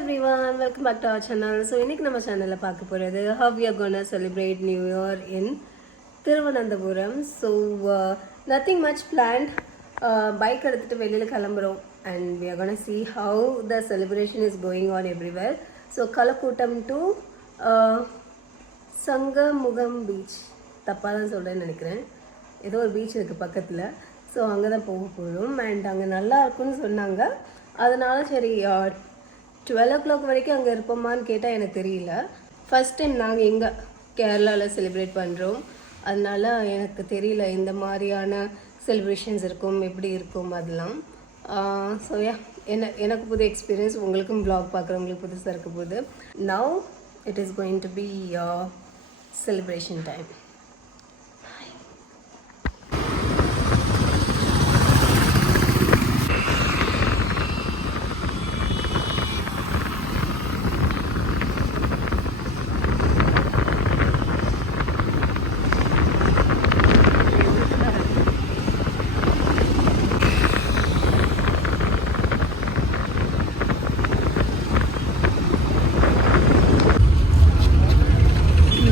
everyone, welcome back to our channel. So இன்னைக்கு நம்ம சேனல்ல பார்க்க போறது how we are going to celebrate New Year in Thiruvananthapuram. So nothing much planned. Bike எடுத்துட்டு வெளியில கிளம்புறோம் and we are going to see how the celebration is going on everywhere. So Kalakootam to Sangamugam beach. தப்பா தான் சொல்றேன்னு நினைக்கிறேன். ஏதோ ஒரு beach இருக்கு பக்கத்துல. ஸோ அங்கே தான் போக போகிறோம் அண்ட் அங்கே நல்லா இருக்குன்னு சொன்னாங்க. அதனால சரி 12 o'clock வரைக்கும் அங்கே இருப்போமான்னு கேட்டால் எனக்கு தெரியல. ஃபஸ்ட் டைம் நாங்கள் எங்கே கேரளாவில் செலிப்ரேட் பண்ணுறோம். அதனால எனக்கு தெரியல இந்த மாதிரியான செலிப்ரேஷன்ஸ் இருக்கும் எப்படி இருக்கும் அதெல்லாம். ஸோ எனக்கு புது எக்ஸ்பீரியன்ஸ், உங்களுக்கும் vlog பார்க்குறவங்களுக்கு புதுசாக இருக்க போகுது. Now it is going to be celebration time.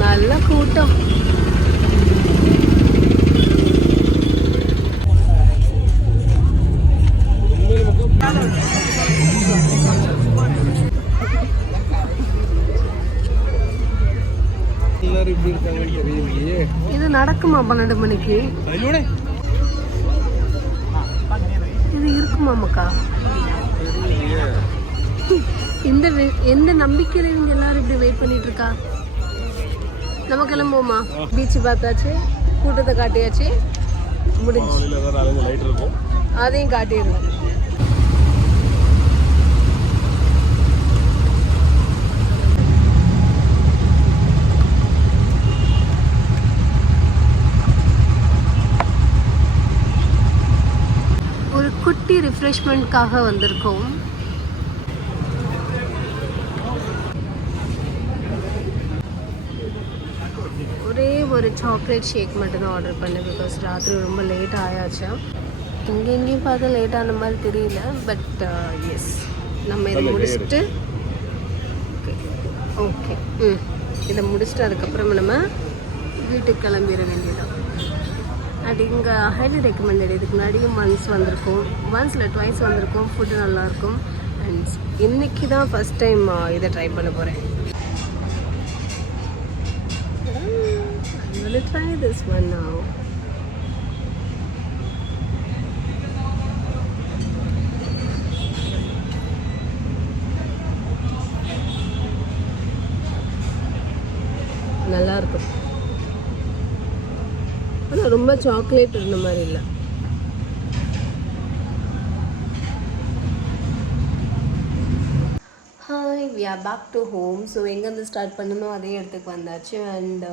நல்ல கூட்டம். இது நடக்குமா 12 மணிக்கு? இது இருக்குமா மக்கா? எந்த நம்பிக்கையில இவங்க எல்லாரும் இப்படி வெயிட் பண்ணிட்டு இருக்கா? நம்ம கிளம்புவோமா? பீச் பார்த்தாச்சு, கூட்டத்தை காட்டியாச்சு, முடிஞ்சு. அதையும் காட்டிடலாம். ஒரு குட்டி ரிஃப்ரெஷ்மெண்ட்காக வந்திருக்கோம். ஒரே ஒரு சாக்லேட் ஷேக் மட்டும்தான் ஆர்டர் பண்ணேன். பிகாஸ் ராத்திரி ரொம்ப லேட் ஆயாச்சா. எங்கேயும் பார்த்தா லேட் ஆன மாதிரி தெரியல. பட் எஸ், நம்ம இதை முடிச்சுட்டு ஓகே இதை முடிச்சுட்டு அதுக்கப்புறம் நம்ம வீட்டுக்கு கிளம்பிட வேண்டியதான். அண்ட் இங்கே ஹைலி ரெக்கமெண்டட். இதுக்கு முன்னாடியும் ஒன்ஸில் ட்வைஸ் வந்திருக்கோம். ஃபுட்டு நல்லாயிருக்கும். அண்ட் இன்றைக்கி தான் ஃபஸ்ட் டைம் இதை ட்ரை பண்ண போகிறேன். I'm gonna try this one now. நல்லா இருக்கும். ஆனால் ரொம்ப சாக்லேட் இருந்த மாதிரி இல்லை. Hi, we are back to home. So எங்கேருந்து ஸ்டார்ட் பண்ணணும் அதே இடத்துக்கு வந்தாச்சு. அண்ட்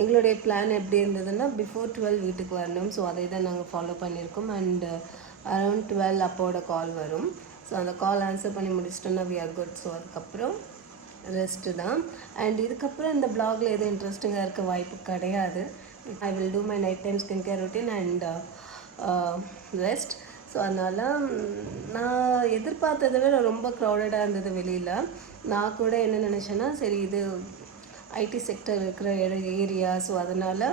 எங்களுடைய பிளான் எப்படி இருந்ததுன்னா பிஃபோர் 12 வீட்டுக்கு வரணும். ஸோ அதை தான் நாங்கள் ஃபாலோ பண்ணியிருக்கோம். அண்ட் அரௌண்ட் 12 அப்போட கால் வரும். ஸோ அந்த கால் ஆன்சர் பண்ணி முடிச்சிட்டோன்னா வி ஆர் குட். ஸோ அதுக்கப்புறம் ரெஸ்ட்டு தான். அண்ட் இதுக்கப்புறம் இந்த ப்ளாகில் எதுவும் இன்ட்ரெஸ்டிங்காக இருக்க வாய்ப்பு கிடையாது. I will do my night time skin care routine and rest. So அதனால் நான் எதிர்பார்த்ததை விட ரொம்ப க்ரௌடடாக இருந்தது வெளியில். நான் கூட என்ன நினச்சேன்னா சரி இது ஐடி செக்டர் இருக்கிற ஏரியா. ஸோ அதனால்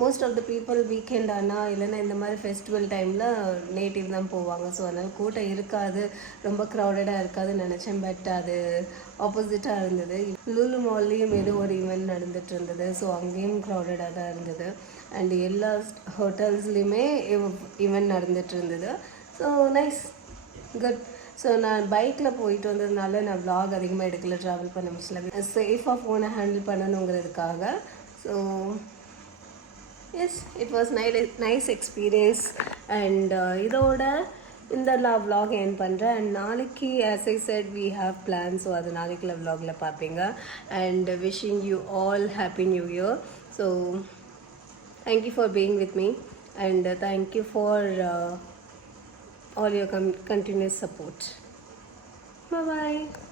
most of the people weekend ஆனால் இல்லைன்னா இந்த மாதிரி ஃபெஸ்டிவல் டைமில் நேட்டிவ் தான் போவாங்க. ஸோ அதனால் கூட்டம் இருக்காது, ரொம்ப க்ரௌடடாக இருக்காதுன்னு நினச்சேன். பட் அது ஆப்போசிட்டாக இருந்தது. லூலு மால்லேயும் ஏதோ ஒரு ஈவெண்ட் நடந்துகிட்டு இருந்தது. ஸோ அங்கேயும் க்ரௌடடாக தான் இருந்தது. அண்ட் எல்லா ஹோட்டல்ஸ்லேயுமே ஈவெண்ட் நடந்துகிட்டு இருந்தது. So nice, good. ஸோ நான் பைக்கில் போயிட்டு வந்ததுனால நான் vlog அதிகமாக எடுக்கல, ட்ராவல் பண்ண முடியல. சேஃபாக ஃபோனை ஹேண்டில் பண்ணணுங்கிறதுக்காக. So yes, it was nice experience. And இதோட இந்த நான் vlog என் பண்ணுறேன். அண்ட் நாளைக்கு as I said we have plans. So அது நாளைக்குள்ள vlogல பார்ப்பீங்க. And wishing you all happy new year. So thank you for being with me and thank you for all your continuous support. Bye bye.